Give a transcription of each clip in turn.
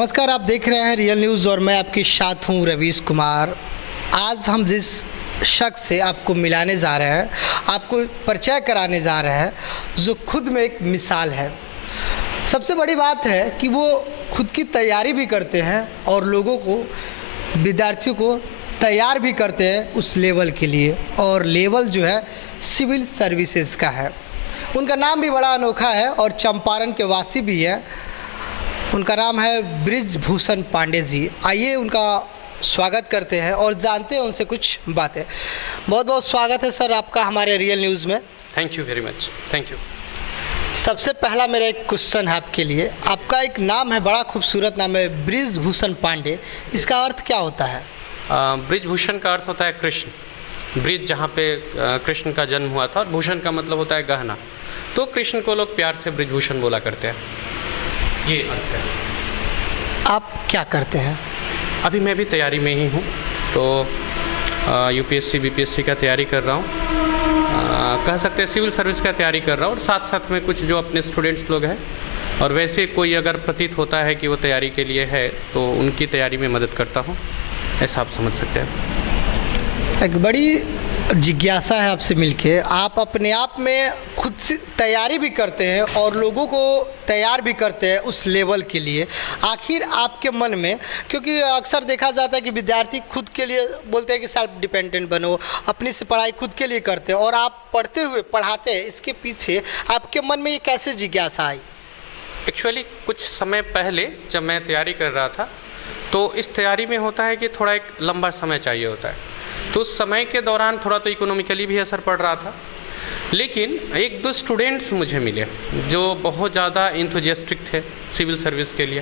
नमस्कार, आप देख रहे हैं रियल न्यूज़ और मैं आपके साथ हूं रवीश कुमार। आज हम जिस शख्स से आपको मिलाने जा रहे हैं, आपको परिचय कराने जा रहे हैं, जो खुद में एक मिसाल है। सबसे बड़ी बात है कि वो खुद की तैयारी भी करते हैं और लोगों को, विद्यार्थियों को तैयार भी करते हैं उस लेवल के लिए, और लेवल जो है सिविल सर्विसेज का है। उनका नाम भी बड़ा अनोखा है और चंपारण के वासी भी है। उनका नाम है बृजभूषण पांडे जी। आइए उनका स्वागत करते हैं और जानते हैं उनसे कुछ बातें। बहुत बहुत स्वागत है सर आपका हमारे रियल न्यूज़ में। Thank you very much. Thank you. सबसे पहला मेरा एक क्वेश्चन है आपके लिए। आपका एक नाम है, बड़ा खूबसूरत नाम है, बृजभूषण पांडे। इसका अर्थ क्या होता है? बृजभूषण का अर्थ होता है कृष्ण। ब्रिज जहाँ पे कृष्ण का जन्म हुआ था, और भूषण का मतलब होता है गहना, तो कृष्ण को लोग प्यार से बृजभूषण बोला करते हैं। ये अर्थ है। आप क्या करते हैं? अभी मैं भी तैयारी में ही हूँ, तो यूपीएससी बीपीएससी का तैयारी कर रहा हूँ। कह सकते हैं सिविल सर्विस का तैयारी कर रहा हूँ, और साथ साथ में कुछ जो अपने स्टूडेंट्स लोग हैं, और वैसे कोई अगर प्रतीत होता है कि वो तैयारी के लिए है, तो उनकी तैयारी में मदद करता हूँ, ऐसा आप समझ सकते हैं। एक बड़ी जिज्ञासा है आपसे मिलके। आप अपने आप में खुद से तैयारी भी करते हैं और लोगों को तैयार भी करते हैं उस लेवल के लिए। आखिर आपके मन में, क्योंकि अक्सर देखा जाता है कि विद्यार्थी खुद के लिए बोलते हैं कि सेल्फ डिपेंडेंट बनो, अपनी से पढ़ाई खुद के लिए करते हैं, और आप पढ़ते हुए पढ़ाते हैं, इसके पीछे आपके मन में ये कैसे जिज्ञासा आई? एक्चुअली कुछ समय पहले जब मैं तैयारी कर रहा था, तो इस तैयारी में होता है कि थोड़ा एक लंबा समय चाहिए होता है, तो उस समय के दौरान थोड़ा तो इकोनॉमिकली भी असर पड़ रहा था। लेकिन एक दो स्टूडेंट्स मुझे मिले जो बहुत ज़्यादा इंथुजियास्टिक थे सिविल सर्विस के लिए,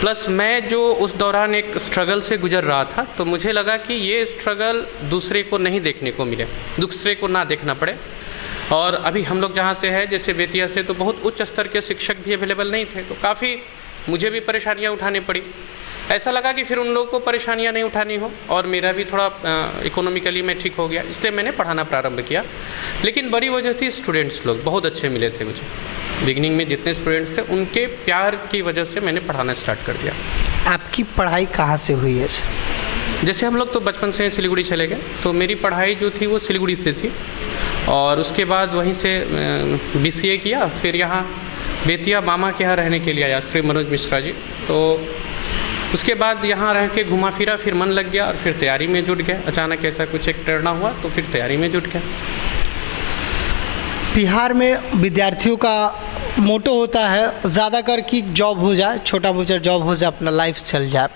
प्लस मैं जो उस दौरान एक स्ट्रगल से गुजर रहा था, तो मुझे लगा कि ये स्ट्रगल दूसरे को नहीं देखने को मिले, दूसरे को ना देखना पड़े। और अभी हम लोग जहाँ से है, जैसे बेतिया से, तो बहुत उच्च स्तर के शिक्षक भी अवेलेबल नहीं थे, तो काफ़ी मुझे भी परेशानियाँ उठानी पड़ी। ऐसा लगा कि फिर उन लोगों को परेशानियां नहीं उठानी हो, और मेरा भी थोड़ा इकोनॉमिकली मैं ठीक हो गया, इसलिए मैंने पढ़ाना प्रारंभ किया। लेकिन बड़ी वजह थी स्टूडेंट्स लोग बहुत अच्छे मिले थे मुझे। बिगिनिंग में जितने स्टूडेंट्स थे, उनके प्यार की वजह से मैंने पढ़ाना स्टार्ट कर दिया। आपकी पढ़ाई कहाँ से हुई है? जैसे हम लोग तो बचपन से सिलीगुड़ी चले गए, तो मेरी पढ़ाई जो थी वो सिलीगुड़ी से थी, और उसके बाद वहीं से BCA किया। फिर यहाँ बेतिया मामा के यहाँ रहने के लिए आया, श्री मनोज मिश्रा जी। तो उसके बाद यहाँ रह के घुमा फिरा, फिर मन लग गया, और फिर तैयारी में जुट गया। अचानक ऐसा कुछ एक प्रेरणा हुआ, तो फिर तैयारी में जुट गया। बिहार में विद्यार्थियों का मोटो होता है ज़्यादातर कि जॉब हो जाए, छोटा मोटा जॉब हो जाए, अपना लाइफ चल जाए।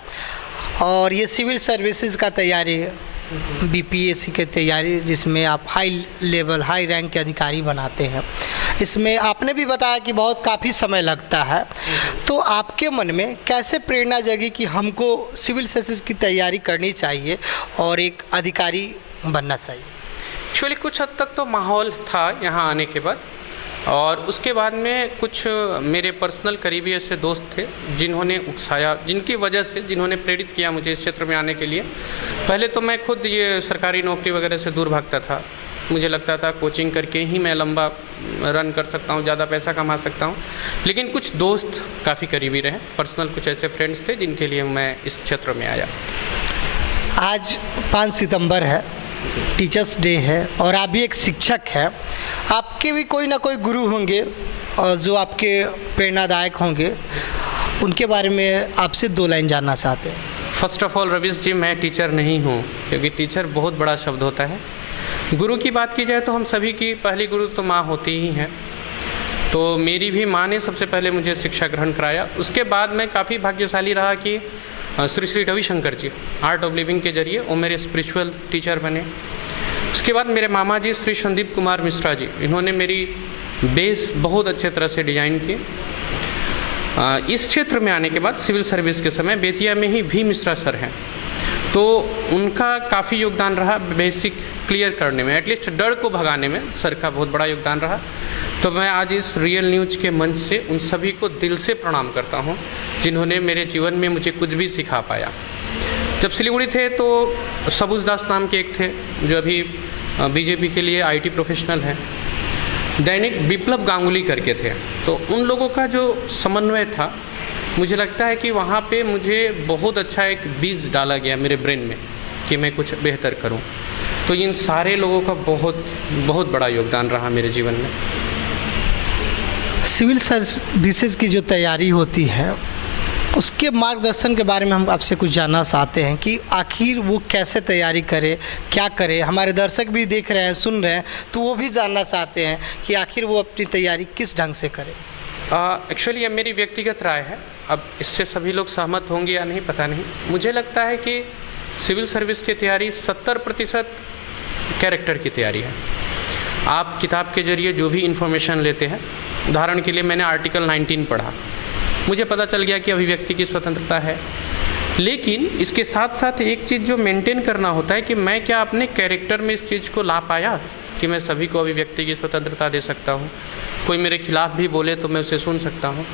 और ये सिविल सर्विसेज का तैयारी, BPSC की तैयारी, जिसमें आप हाई लेवल, हाई रैंक के अधिकारी बनाते हैं, इसमें आपने भी बताया कि बहुत काफ़ी समय लगता है। तो आपके मन में कैसे प्रेरणा जगी कि हमको सिविल सर्विसेज की तैयारी करनी चाहिए और एक अधिकारी बनना चाहिए? एक्चुअली कुछ हद तक तो माहौल था यहाँ आने के बाद, और उसके बाद में कुछ मेरे पर्सनल करीबी ऐसे दोस्त थे जिन्होंने उकसाया, जिनकी वजह से, जिन्होंने प्रेरित किया मुझे इस क्षेत्र में आने के लिए। पहले तो मैं खुद ये सरकारी नौकरी वगैरह से दूर भागता था। मुझे लगता था कोचिंग करके ही मैं लंबा रन कर सकता हूँ, ज़्यादा पैसा कमा सकता हूँ। लेकिन कुछ दोस्त काफ़ी करीबी रहे, पर्सनल कुछ ऐसे फ्रेंड्स थे जिनके लिए मैं इस क्षेत्र में आया। आज 5 सितंबर है, टीचर्स डे है, और आप भी एक शिक्षक हैं। आपके भी कोई ना कोई गुरु होंगे और जो आपके प्रेरणादायक होंगे, उनके बारे में आपसे 2 लाइन जानना चाहते हैं। फर्स्ट ऑफ ऑल रवीश जी, मैं टीचर नहीं हूँ, क्योंकि टीचर बहुत बड़ा शब्द होता है। गुरु की बात की जाए तो हम सभी की पहली गुरु तो माँ होती ही है। तो मेरी भी माँ ने सबसे पहले मुझे शिक्षा ग्रहण कराया। उसके बाद मैं काफ़ी भाग्यशाली रहा कि श्री श्री रविशंकर जी आर्ट ऑफ लिविंग के जरिए वो मेरे स्पिरिचुअल टीचर बने। उसके बाद मेरे मामा जी श्री संदीप कुमार मिश्रा जी, इन्होंने मेरी बेस बहुत अच्छे तरह से डिजाइन की। इस क्षेत्र में आने के बाद सिविल सर्विस के समय बेतिया में ही भी मिश्रा सर हैं, तो उनका काफ़ी योगदान रहा बेसिक क्लियर करने में, एटलीस्ट डर को भगाने में सर का बहुत बड़ा योगदान रहा। तो मैं आज इस रियल न्यूज़ के मंच से उन सभी को दिल से प्रणाम करता हूं जिन्होंने मेरे जीवन में मुझे कुछ भी सिखा पाया। जब सिलीगुड़ी थे तो सबुज दास नाम के एक थे जो अभी BJP के लिए IT प्रोफेशनल हैं, दैनिक विप्लव गांगुली करके थे। तो उन लोगों का जो समन्वय था मुझे लगता है कि वहाँ पे मुझे बहुत अच्छा एक बीज डाला गया मेरे ब्रेन में कि मैं कुछ बेहतर करूँ। तो इन सारे लोगों का बहुत बहुत बड़ा योगदान रहा मेरे जीवन में। सिविल सर्विसेज की जो तैयारी होती है उसके मार्गदर्शन के बारे में हम आपसे कुछ जानना चाहते हैं कि आखिर वो कैसे तैयारी करे, क्या करे। हमारे दर्शक भी देख रहे हैं, सुन रहे हैं, तो वो भी जानना चाहते हैं कि आखिर वो अपनी तैयारी किस ढंग से करे। एक्चुअली ये मेरी व्यक्तिगत राय है, अब इससे सभी लोग सहमत होंगे या नहीं पता नहीं। मुझे लगता है कि सिविल सर्विस की तैयारी 70% कैरेक्टर की तैयारी है। आप किताब के जरिए जो भी इन्फॉर्मेशन लेते हैं, उदाहरण के लिए मैंने आर्टिकल 19 पढ़ा, मुझे पता चल गया कि अभिव्यक्ति की स्वतंत्रता है, लेकिन इसके साथ साथ एक चीज़ जो मेंटेन करना होता है कि मैं क्या अपने कैरेक्टर में इस चीज़ को ला पाया कि मैं सभी को अभिव्यक्ति की स्वतंत्रता दे सकता हूँ, कोई मेरे खिलाफ भी बोले तो मैं उसे सुन सकता हूँ।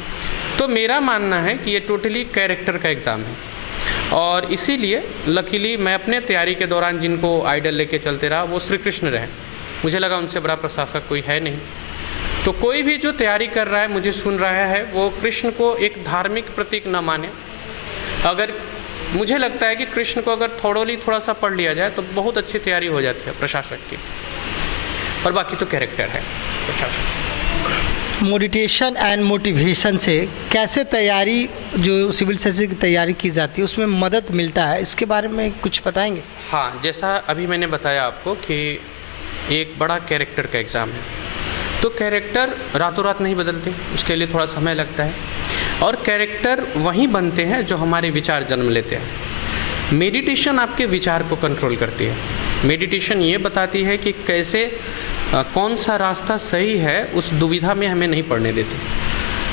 तो मेरा मानना है कि ये टोटली कैरेक्टर का एग्ज़ाम है, और इसीलिए लकीली मैं अपने तैयारी के दौरान जिनको आइडल लेके चलते रहा वो श्री कृष्ण रहे। मुझे लगा उनसे बड़ा प्रशासक कोई है नहीं। तो कोई भी जो तैयारी कर रहा है, मुझे सुन रहा है, वो कृष्ण को एक धार्मिक प्रतीक न माने। अगर मुझे लगता है कि कृष्ण को अगर थोड़ा सा पढ़ लिया जाए तो बहुत अच्छी तैयारी हो जाती है प्रशासक की, और बाकी तो कैरेक्टर है प्रशासक। मेडिटेशन एंड मोटिवेशन से कैसे तैयारी, जो सिविल सर्विस की तैयारी की जाती है, उसमें मदद मिलता है, इसके बारे में कुछ बताएंगे? हाँ, जैसा अभी मैंने बताया आपको कि एक बड़ा कैरेक्टर का एग्ज़ाम है, तो कैरेक्टर रातों रात नहीं बदलते, उसके लिए थोड़ा समय लगता है, और कैरेक्टर वहीं बनते हैं जो हमारे विचार जन्म लेते हैं। मेडिटेशन आपके विचार को कंट्रोल करती है। मेडिटेशन ये बताती है कि कैसे कौन सा रास्ता सही है, उस दुविधा में हमें नहीं पड़ने देती।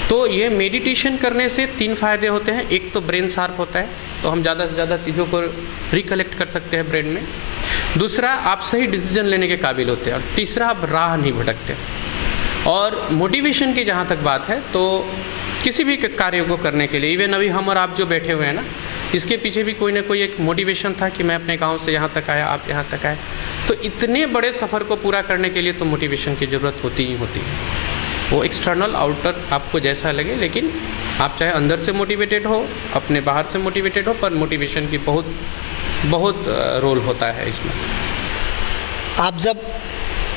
तो ये मेडिटेशन करने से 3 फ़ायदे होते हैं। एक तो ब्रेन शार्प होता है, तो हम ज़्यादा से ज़्यादा चीज़ों को रिकलेक्ट कर सकते हैं ब्रेन में। दूसरा, आप सही डिसीजन लेने के काबिल होते हैं, और तीसरा, आप राह नहीं भटकते। और मोटिवेशन की जहाँ तक बात है, तो किसी भी कार्य को करने के लिए, इवन अभी हम और आप जो बैठे हुए हैं ना, इसके पीछे भी कोई ना कोई एक मोटिवेशन था कि मैं अपने गांव से यहाँ तक आया, आप यहाँ तक आए। तो इतने बड़े सफ़र को पूरा करने के लिए तो मोटिवेशन की ज़रूरत होती ही होती है। वो एक्सटर्नल आउटर आपको जैसा लगे, लेकिन आप चाहे अंदर से मोटिवेटेड हो, अपने बाहर से मोटिवेटेड हो, पर मोटिवेशन की बहुत बहुत रोल होता है इसमें। आप जब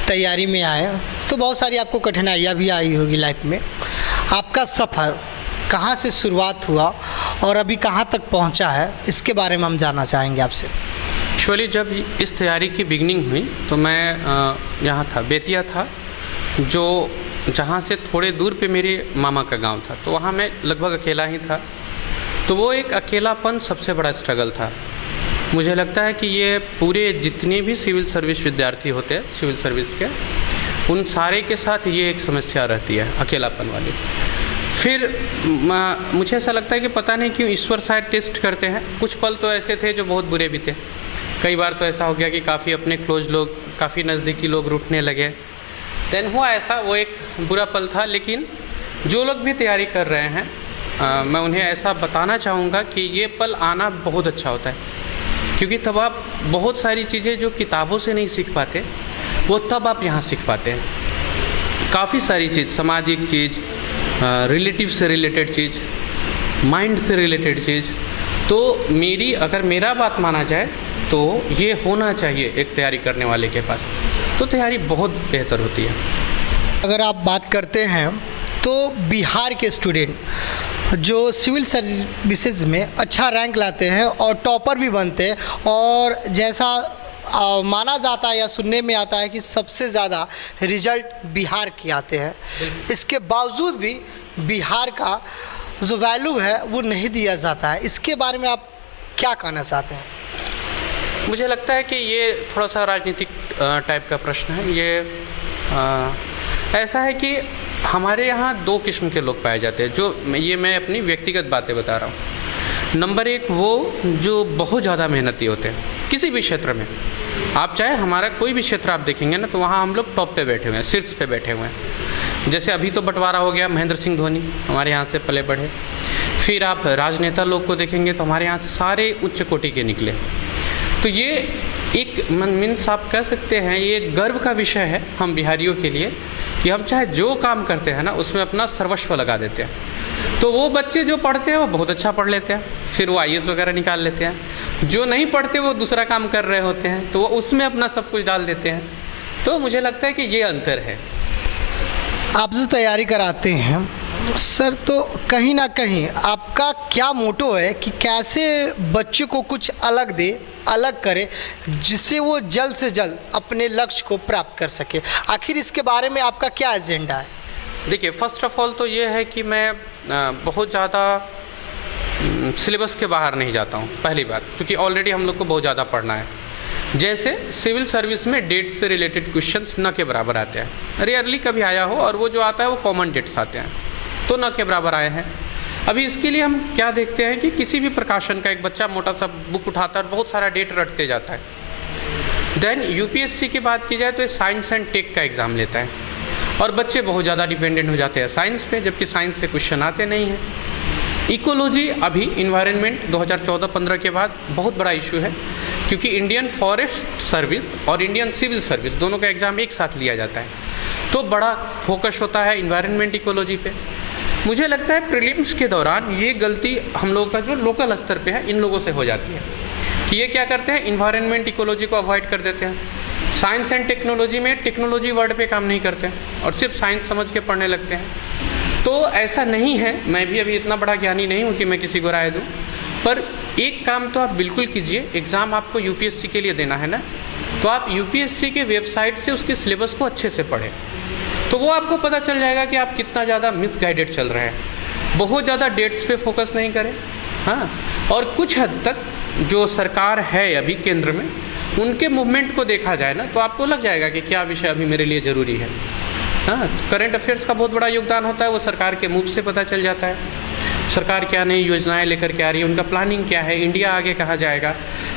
तैयारी में आए तो बहुत सारी आपको कठिनाइयाँ भी आई होगी लाइफ में। आपका सफ़र कहाँ से शुरुआत हुआ और अभी कहाँ तक पहुँचा है, इसके बारे में हम जानना चाहेंगे आपसे। एक्चुअली जब इस तैयारी की बिगनिंग हुई तो मैं यहाँ था, बेतिया था, जो जहाँ से थोड़े दूर पे मेरे मामा का गांव था, तो वहाँ मैं लगभग अकेला ही था। तो वो एक अकेलापन सबसे बड़ा स्ट्रगल था। मुझे लगता है कि ये पूरे जितने भी सिविल सर्विस विद्यार्थी होते हैं सिविल सर्विस के, उन सारे के साथ ये एक समस्या रहती है, अकेलापन वाली। फिर मुझे ऐसा लगता है कि पता नहीं क्यों ईश्वर शायद टेस्ट करते हैं। कुछ पल तो ऐसे थे जो बहुत बुरे भी थे। कई बार तो ऐसा हो गया कि काफ़ी अपने क्लोज लोग, काफ़ी नज़दीकी लोग रूठने लगे। देन हुआ ऐसा, वो एक बुरा पल था। लेकिन जो लोग भी तैयारी कर रहे हैं, मैं उन्हें ऐसा बताना चाहूँगा कि ये पल आना बहुत अच्छा होता है, क्योंकि तब आप बहुत सारी चीज़ें जो किताबों से नहीं सीख पाते, वो तब आप यहाँ सीख पाते हैं। काफ़ी सारी चीज़, सामाजिक चीज़, रिलेटिव से रिलेटेड चीज़, माइंड से रिलेटेड चीज़। तो अगर मेरा बात माना जाए तो ये होना चाहिए एक तैयारी करने वाले के पास, तो तैयारी बहुत बेहतर होती है। अगर आप बात करते हैं तो बिहार के स्टूडेंट जो सिविल सर्विसेज में अच्छा रैंक लाते हैं और टॉपर भी बनते हैं, और जैसा माना जाता है या सुनने में आता है कि सबसे ज़्यादा रिजल्ट बिहार के आते हैं, इसके बावजूद भी बिहार का जो वैल्यू है वो नहीं दिया जाता है। इसके बारे में आप क्या कहना चाहते हैं? मुझे लगता है कि ये थोड़ा सा राजनीतिक टाइप का प्रश्न है। ये ऐसा है कि हमारे यहाँ 2 किस्म के लोग पाए जाते हैं, जो ये मैं अपनी व्यक्तिगत बातें बता रहा हूँ। नंबर 1 वो जो बहुत ज़्यादा मेहनती होते हैं किसी भी क्षेत्र में। आप चाहे हमारा कोई भी क्षेत्र आप देखेंगे ना, तो वहाँ हम लोग टॉप पे बैठे हुए हैं, शीर्ष पे बैठे हुए हैं। जैसे अभी तो बंटवारा हो गया, महेंद्र सिंह धोनी हमारे यहाँ से पले बढ़े। फिर आप राजनेता लोग को देखेंगे तो हमारे यहाँ से सारे उच्च कोटि के निकले। तो ये एक मीन्स आप कह सकते हैं ये गर्व का विषय है हम बिहारियों के लिए कि हम चाहे जो काम करते हैं ना उसमें अपना सर्वस्व लगा देते हैं। तो वो बच्चे जो पढ़ते हैं वो बहुत अच्छा पढ़ लेते हैं, फिर वो IAS वगैरह निकाल लेते हैं। जो नहीं पढ़ते वो दूसरा काम कर रहे होते हैं, तो वो उसमें अपना सब कुछ डाल देते हैं। तो मुझे लगता है कि ये अंतर है। आप जो तैयारी कराते हैं सर, तो कहीं ना कहीं आपका क्या मोटो है कि कैसे बच्चे को कुछ अलग दे, अलग करे, जिससे वो जल्द से जल्द अपने लक्ष्य को प्राप्त कर सके? आखिर इसके बारे में आपका क्या एजेंडा है? देखिए, फर्स्ट ऑफ ऑल तो ये है कि मैं बहुत ज़्यादा सिलेबस के बाहर नहीं जाता हूँ, पहली बात, क्योंकि ऑलरेडी हम लोग को बहुत ज़्यादा पढ़ना है। जैसे सिविल सर्विस में डेट से रिलेटेड क्वेश्चंस न के बराबर आते हैं, रेयरली कभी आया हो, और वो जो आता है वो कॉमन डेट्स आते हैं, तो न के बराबर आए हैं। अभी इसके लिए हम क्या देखते हैं कि किसी भी प्रकाशन का एक बच्चा मोटा सा बुक उठाता है और बहुत सारा डेट रटते जाता है। देन UPSC की बात की जाए तो साइंस एंड टेक का एग्ज़ाम लेता है, और बच्चे बहुत ज़्यादा डिपेंडेंट हो जाते हैं साइंस पे, जबकि साइंस से क्वेश्चन आते नहीं हैं। इकोलॉजी अभी इन्वायरमेंट 2014-15 के बाद बहुत बड़ा इशू है, क्योंकि इंडियन फॉरेस्ट सर्विस और इंडियन सिविल सर्विस दोनों का एग्ज़ाम एक साथ लिया जाता है, तो बड़ा फोकस होता है इन्वायरमेंट इकोलॉजी पे। मुझे लगता है प्रीलिम्स के दौरान ये गलती हम लोग का जो लोकल स्तर पे है इन लोगों से हो जाती है कि ये क्या करते हैं, इन्वायरमेंट इकोलॉजी को अवॉइड कर देते हैं। साइंस एंड टेक्नोलॉजी में टेक्नोलॉजी वर्ड पे काम नहीं करते हैं और सिर्फ साइंस समझ के पढ़ने लगते हैं। तो ऐसा नहीं है, मैं भी अभी इतना बड़ा ज्ञानी नहीं हूँ कि मैं किसी को राय दूँ, पर एक काम तो आप बिल्कुल कीजिए, एग्ज़ाम आपको UPSC के लिए देना है ना, तो आप UPSC के वेबसाइट से उसके सिलेबस को अच्छे से पढ़ें, तो वो आपको पता चल जाएगा कि आप कितना ज़्यादा मिसगाइडेड चल रहे हैं। बहुत ज़्यादा डेट्स पे फोकस नहीं करें, हाँ, और कुछ हद तक जो सरकार है अभी केंद्र में, उनके मूवमेंट को देखा जाए ना, तो आपको लग जाएगा कि क्या विषय अभी मेरे लिए ज़रूरी है। हाँ, करंट अफेयर्स का बहुत बड़ा योगदान होता है, वो सरकार के मूव से पता चल जाता है, सरकार क्या नई योजनाएं लेकर के आ रही है, उनका प्लानिंग क्या है, इंडिया आगे कहाँ जाएगा।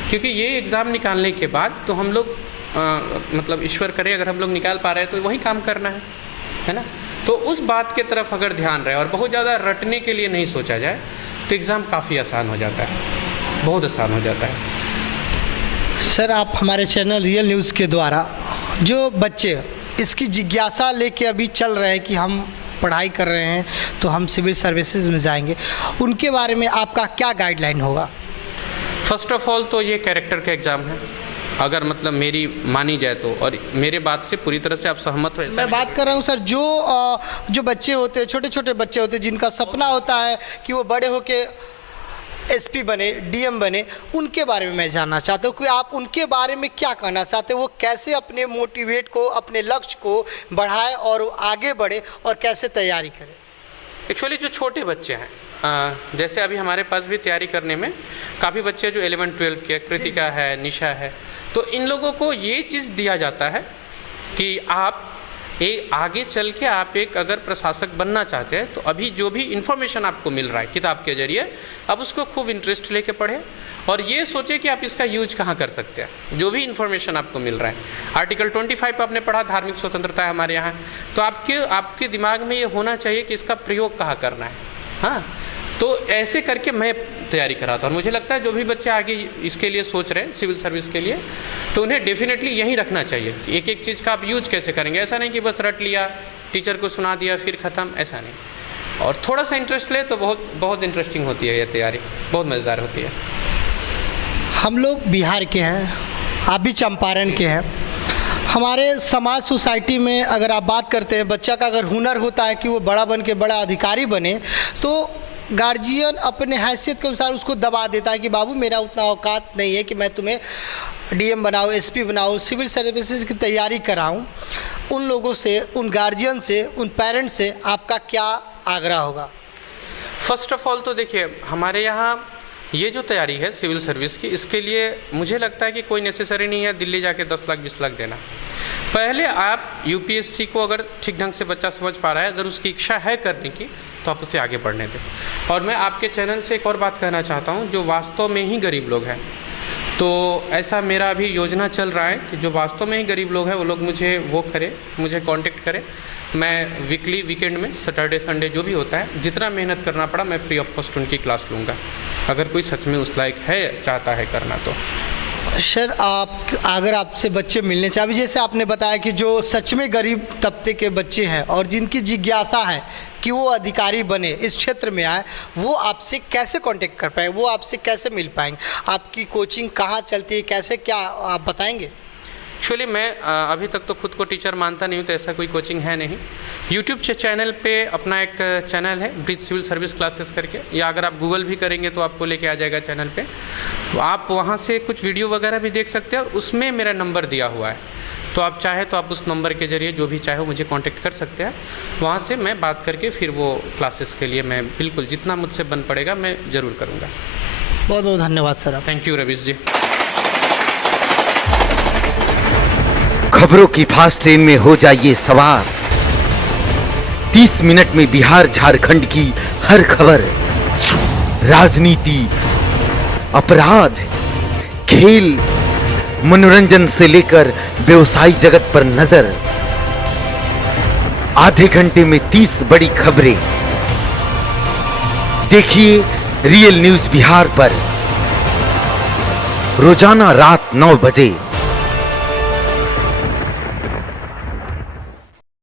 क्योंकि ये एग्ज़ाम निकालने के बाद तो हम लोग मतलब ईश्वर करे अगर हम लोग निकाल पा रहे हैं तो वही काम करना है ना। तो उस बात के तरफ अगर ध्यान रहे और बहुत ज़्यादा रटने के लिए नहीं सोचा जाए तो एग्ज़ाम काफ़ी आसान हो जाता है, बहुत आसान हो जाता है। सर, आप हमारे चैनल रियल न्यूज़ के द्वारा जो बच्चे इसकी जिज्ञासा लेके अभी चल रहे हैं कि हम पढ़ाई कर रहे हैं तो हम सिविल सर्विसेज में जाएंगे, उनके बारे में आपका क्या गाइडलाइन होगा? फर्स्ट ऑफ ऑल तो ये कैरेक्टर का एग्ज़ाम है, अगर मतलब मेरी मानी जाए तो, और मेरे बात से पूरी तरह से आप सहमत हो? मैं बात कर रहा हूँ सर, जो बच्चे होते हैं, छोटे छोटे बच्चे होते हैं, जिनका सपना होता है कि वो बड़े होके SP बने, DM बने, उनके बारे में मैं जानना चाहता हूँ कि आप उनके बारे में क्या कहना चाहते हैं, वो कैसे अपने मोटिवेट को, अपने लक्ष्य को बढ़ाए और आगे बढ़े और कैसे तैयारी करें? एक्चुअली जो छोटे बच्चे हैं, जैसे अभी हमारे पास भी तैयारी करने में काफ़ी बच्चे जो 11-12 के, कृतिका है, निशा है, तो इन लोगों को ये चीज़ दिया जाता है कि आप आगे चल के आप एक अगर प्रशासक बनना चाहते हैं तो अभी जो भी इन्फॉर्मेशन आपको मिल रहा है किताब के जरिए, अब उसको खूब इंटरेस्ट लेके पढ़ें और ये सोचें कि आप इसका यूज कहाँ कर सकते हैं। जो भी इन्फॉर्मेशन आपको मिल रहा है, आर्टिकल 25 आपने पढ़ा, धार्मिक स्वतंत्रता है हमारे यहाँ, तो आपके दिमाग में ये होना चाहिए कि इसका प्रयोग कहाँ करना है। हाँ, तो ऐसे करके मैं तैयारी कराता हूँ और मुझे लगता है जो भी बच्चे आगे इसके लिए सोच रहे हैं सिविल सर्विस के लिए, तो उन्हें डेफिनेटली यही रखना चाहिए कि एक एक चीज़ का आप यूज कैसे करेंगे। ऐसा नहीं कि बस रट लिया, टीचर को सुना दिया फिर ख़त्म, ऐसा नहीं। और थोड़ा सा इंटरेस्ट ले तो बहुत बहुत इंटरेस्टिंग होती है ये तैयारी, बहुत मज़ेदार होती है। हम लोग बिहार के हैं, आप भी चंपारण के हैं। हमारे समाज सोसाइटी में अगर आप बात करते हैं, बच्चा का अगर हुनर होता है कि वो बड़ा बन के बड़ा अधिकारी बने, तो गार्जियन अपने हैसियत के अनुसार उसको दबा देता है कि बाबू मेरा उतना औकात नहीं है कि मैं तुम्हें DM बनाऊँ, SP बनाऊँ, सिविल सर्विसेज की तैयारी कराऊँ। उन लोगों से, उन गार्जियन से, उन पेरेंट्स से आपका क्या आग्रह होगा? फर्स्ट ऑफ ऑल तो देखिए, हमारे यहाँ ये जो तैयारी है सिविल सर्विस की, इसके लिए मुझे लगता है कि कोई नेसेसरी नहीं है दिल्ली जाके 10 लाख 20 लाख देना। पहले आप UPSC को अगर ठीक ढंग से बच्चा समझ पा रहा है, अगर उसकी इच्छा है करने की, तो आप उसे आगे बढ़ने दें। और मैं आपके चैनल से एक और बात कहना चाहता हूँ, जो वास्तव में ही गरीब लोग हैं, तो ऐसा मेरा अभी योजना चल रहा है कि जो वास्तव में ही गरीब लोग हैं वो लोग मुझे कांटेक्ट करें। मैं वीकली, वीकेंड में, सैटरडे संडे जो भी होता है, जितना मेहनत करना पड़ा मैं फ्री ऑफ कॉस्ट उनकी क्लास लूँगा, अगर कोई सच में उस लायक है, चाहता है करना तो। सर आप अगर आपसे बच्चे मिलने चाहिए, अभी जैसे आपने बताया कि जो सच में गरीब तबके के बच्चे हैं और जिनकी जिज्ञासा है कि वो अधिकारी बने, इस क्षेत्र में आए, वो आपसे कैसे कांटेक्ट कर पाएंगे, वो आपसे कैसे मिल पाएंगे, आपकी कोचिंग कहाँ चलती है, कैसे, क्या आप बताएंगे? एक्चुअली मैं अभी तक तो खुद को टीचर मानता नहीं हूँ, तो ऐसा कोई कोचिंग है नहीं। यूट्यूब चैनल पे अपना एक चैनल है ब्रिज सिविल सर्विस क्लासेस करके, या अगर आप गूगल भी करेंगे तो आपको लेके आ जाएगा चैनल पे, तो आप वहाँ से कुछ वीडियो वगैरह भी देख सकते हैं, और उसमें मेरा नंबर दिया हुआ है, तो आप चाहे तो आप उस नंबर के ज़रिए जो भी चाहे मुझे कांटेक्ट कर सकते हैं। वहाँ से मैं बात करके फिर वो क्लासेस के लिए मैं बिल्कुल जितना मुझसे बन पड़ेगा मैं ज़रूर करूँगा। बहुत बहुत धन्यवाद सर। थैंक यू रवीश जी। खबरों की फास्ट ट्रेन में हो जाइए सवार। 30 मिनट में बिहार झारखंड की हर खबर, राजनीति, अपराध, खेल, मनोरंजन से लेकर व्यवसायी जगत पर नजर। आधे घंटे में 30 बड़ी खबरें। देखिए रियल न्यूज बिहार पर रोजाना रात 9 बजे।